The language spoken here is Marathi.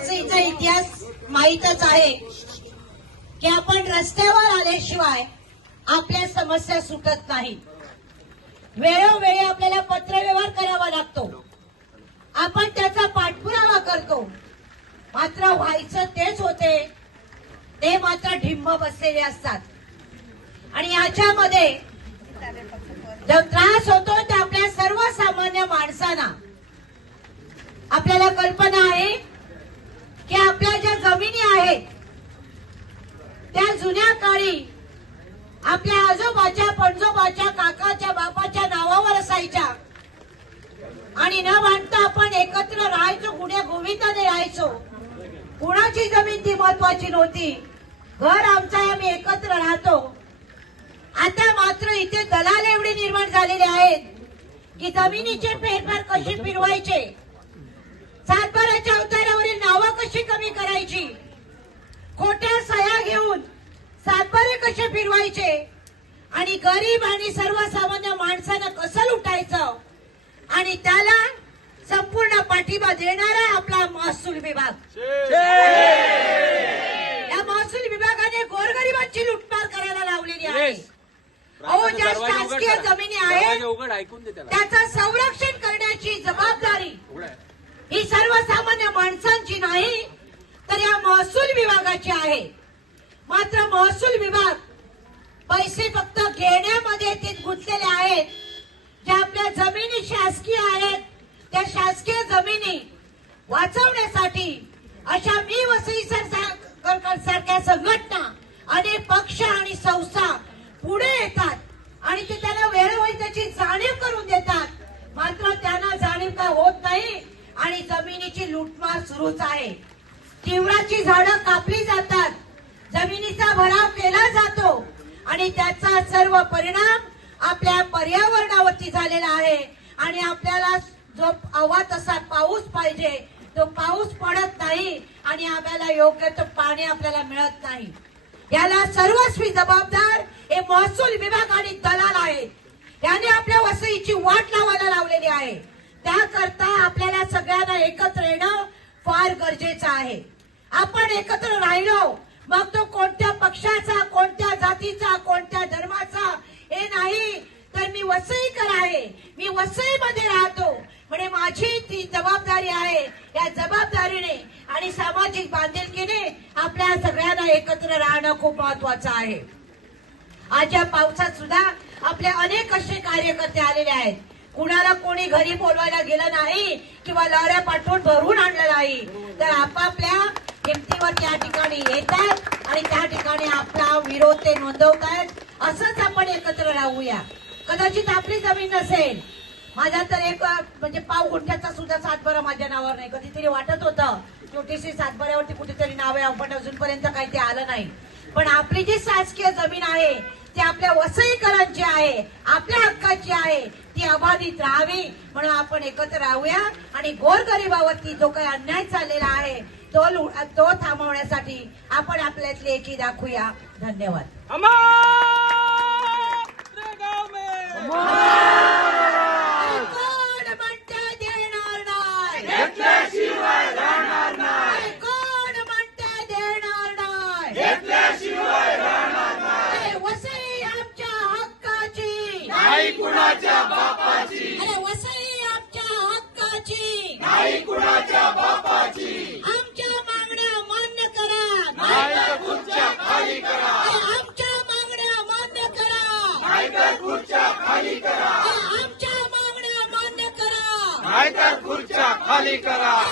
वसईचा इतिहास माहीतच आहे की आपण रस्त्यावर आल्याशिवाय आपल्या समस्या सुटत नाही. वेळोवेळी आपल्याला पत्रव्यवहार करावा लागतो. आपण त्याचा पाठपुरावा करतो. मात्र व्हायचं तेच होते ते मात्र ढिंब बसलेले असतात. आणि याच्यामध्ये जो त्रास होतो ते आपल्या सर्वसामान्य माणसांना. आपल्याला कल्पना आहे की आपल्या ज्या जमिनी आहेत त्या जुन्या काळी आपल्या आजोबाच्या पणजोबाच्या काकाच्या बापाच्या नावावर असायच्या. आणि न भांडता आपण एकत्र राहायचो गुन्हे गोविंदाने राहायचो. कुणाची जमीन ती महत्वाची नव्हती. घर आमचं आहे आम्ही एकत्र राहतो. आता मात्र इथे दलाल एवढे निर्माण झालेले आहेत की जमिनीचे फेरफार कशी फिरवायचे? सातबाराच्या अवतारावरील नावं कशी कमी करायची? खोट्या सह्या घेऊन सातबारे कसे फिरवायचे? आणि गरीब आणि सर्वसामान्य माणसानं कसं लुटायचं? आणि त्याला संपूर्ण पाठिंबा देणारा आपला महसूल विभाग. या महसूल विभागाने गोरगरिबांची लुटमार करायला लावलेली आहे. अहो ज्या शासकीय जमिनी आहेत त्याचं संरक्षण करण्याची जबाबदारी. ही सर्वसामान्य माणसांची नाही तर या महसूल विभागाची आहे. मात्र महसूल विभाग पैसे फक्त घेण्यामध्ये ते गुंतलेले आहेत. ज्या आपल्या जमिनी शासकीय आहेत त्या शासकीय जमिनी वाचवण्यासाठी अशा मी वसई सरकार सारख्या संघटना अनेक पक्ष आणि संस्था पुढे येतात आणि ते त्यांना वेळोवेळी त्याची जाणीव करून देतात. मात्र त्यांना जाणीव काय होत नाही आणि जमिनीची लुटमार सुरूच आहे. तीव्राची झाडं कापली जातात. जमिनीचा भराव केला जातो. आणि त्याचा सर्व परिणाम आपल्या पर्यावरणावरती झालेला आहे. आणि आपल्याला जो हवा तसा पाऊस पाहिजे तो पाऊस पडत नाही आणि आपल्याला योग्य तो पाणी आपल्याला मिळत नाही. याला सर्वस्वी जबाबदार हे महसूल विभाग आणि दलाल आहेत. याने आपल्या वसईची वाट लावायला लावलेली आहे. त्याकरता आपल्याला सगळ्यांना एकत्र येणं फार गरजेचं आहे. आपण एकत्र राहिलो मग तो कोणत्या पक्षाचा कोणत्या जातीचा कोणत्या धर्माचा हे नाही. तर मी वसईकर आहे. मी वसईमध्ये राहतो. म्हणजे माझी ती जबाबदारी आहे या जबाबदारीने आणि सामाजिक बांधिलकीने आपल्या सगळ्यांना एकत्र राहणं खूप महत्वाचं आहे. आज या पावसात सुद्धा आपले अनेक असे कार्यकर्ते आलेले आहेत. कुणाला कोणी घरी बोलवायला गेलं नाही किंवा लाऱ्या पाठवून भरून आणलं नाही. तर आपापल्या किमतीवर त्या ठिकाणी येतात आणि त्या ठिकाणी आपला विरोध ते नोंदवतात. असंच आपण एकत्र राहूया. कदाचित आपली जमीन नसेल. माझा तर एक म्हणजे पाव गुंठ्याचा सुद्धा सातबारा माझ्या नावावर नाही. कधीतरी वाटत होतं छोटीशी सातबाऱ्यावरती कुठेतरी नाव आहे आपण अजूनपर्यंत काही ते आलं नाही. पण आपली जी शासकीय जमीन आहे ती आपल्या वसईकरांची आहे आपल्या हक्काची आहे ती अबाधित राहावी म्हणून आपण एकत्र राहूया. आणि गोरगरिबावरती जो काही अन्याय चाललेला आहे तो लु- तो थांबवण्यासाठी आपण आपल्यातली एकी दाखवूया. धन्यवाद. वसई आमच्या हक्काची. नाही कुणाच्या बापाची. अरे वसई आमच्या हक्काची. नाही कुणाच्या बापाची. खुर्च्या